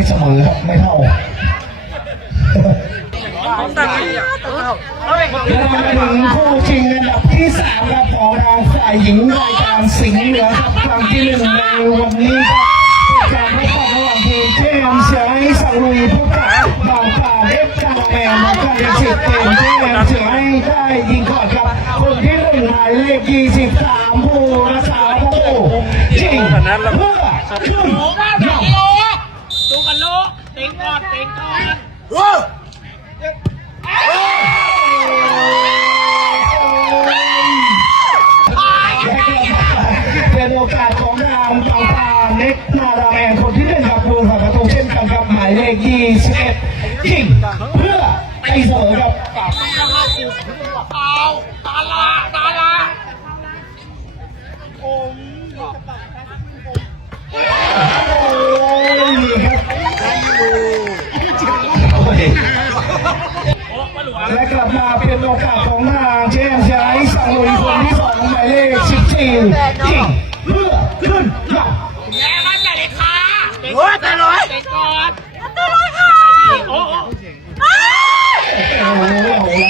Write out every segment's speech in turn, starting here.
ไม่เสมอครับไม่เท่าเรามาถึงคู่ชิงอันดับที่3ครับของทางฝ่ายหญิงรายการสิงห์เหนือครับครั้งที่1ในวันนี้ครับการพบกันระหว่างทีมเจมส์เสือให้สังลุยพบกับบางป่าเล็กกาแมนและการเฉียดเกมเจมส์เสือให้ได้ยิงก่อนครับคนที่1หมายเลข23ผู้รักษาประตูจริงเพื่อขึ้นนำตูกันโลเต็งก่อนเป็นโอกาสของนางบางปาเล็กนาราแมนคนที่1ครับผู้ฝ่ายประตูเช่นกันครับหมายเลข21ยิงเพื่อตีเสมอครับตาลาโอ้ยและกลับมาเป็นโอกาสของนางเจมส์ย้ายสั่งลุยคนที่2หมายเลข14ยิงเพื่อขึ้นนำแย่มาจากเลยค่ะโอ้ยตาลอยเต็งก่อนตาลอยค่ะโอ้โหระดับติด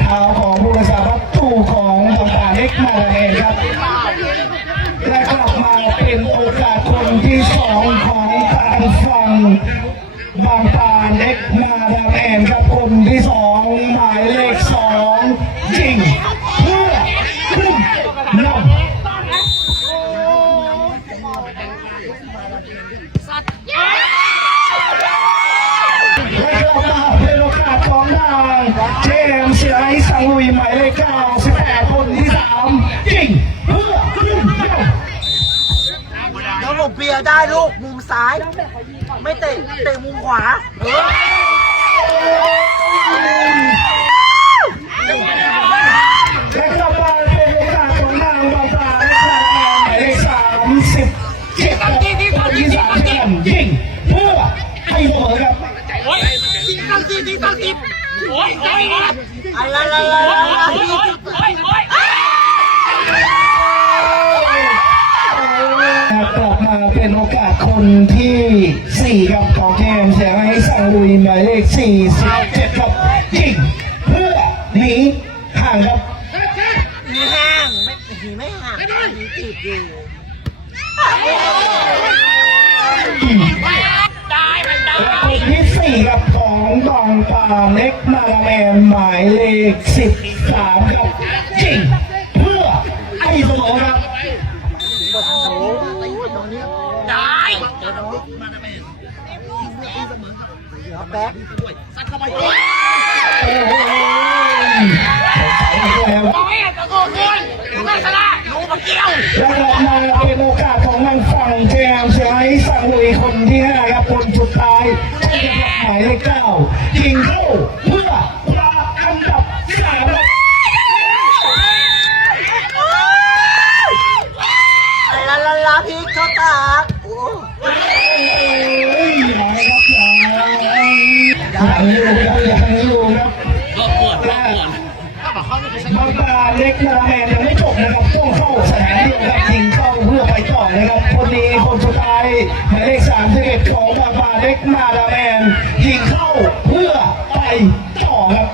เท้าของผู้รักษาประตูของบางปาเล็กมาแรงครับและกลับมาเป็นโอกาสคนที่2ของการฟังบางปาเล็กมาดามแอนครับคนที่2หมายเลข2ยิงเพื่อขึ้นนำและกลับมาเป็นโอกาสของนางเจมส์เสียให้สังลุยหมายเลข98คนที่3ยิงเพื่อขึ้นนำแล้วหลบเบียร์ได้ลูกมุมซ้ายไม่เตะมุมขวาและกลับมาเป็นโอกาสของนางบางปาเล็กนาราแมนหมายเลข37คนที่3ยิงเพื่อให้เสมอครับตั้งตีโอ้ยอะไรกลับมาเป็นโอกาสคนที่4ครับของเกมเสียให้สั่งลุยหมายเลข47ครับยิงเพื่อหนีห่างครับมีห่างไม่ห่างมีติดอยู่คนที่4ครับของบางปาเล็กมาลาแมนหมายเลข13ครับยิงเพื่อให้เสมอครับได้แบ็คสัตว์เข้าไปโอ้ยตะโกนเลยไม่สละหนูมาเกี่ยวแล้วกลับมาเป็นโอกาสของนางฝั่งเจมส์ไซสั่งลุยคนที่5ครับคนสุดท้ายหมายเลข9ยิงเข้าเพื่อคว้าอันดับ3ลาพีเขาตากโอ้ยยังอยู่ครับบางปาเล็กนาราแมนยังไม่จบนะครับต้องเข้าสนามเดียวครับยิงเข้าเพื่อไปต่อนะครับคนนี้คนสุดท้ายหมายเลข31ของบางปาเล็กนาราแมนยิงเข้าเพื่อไปต่อครับ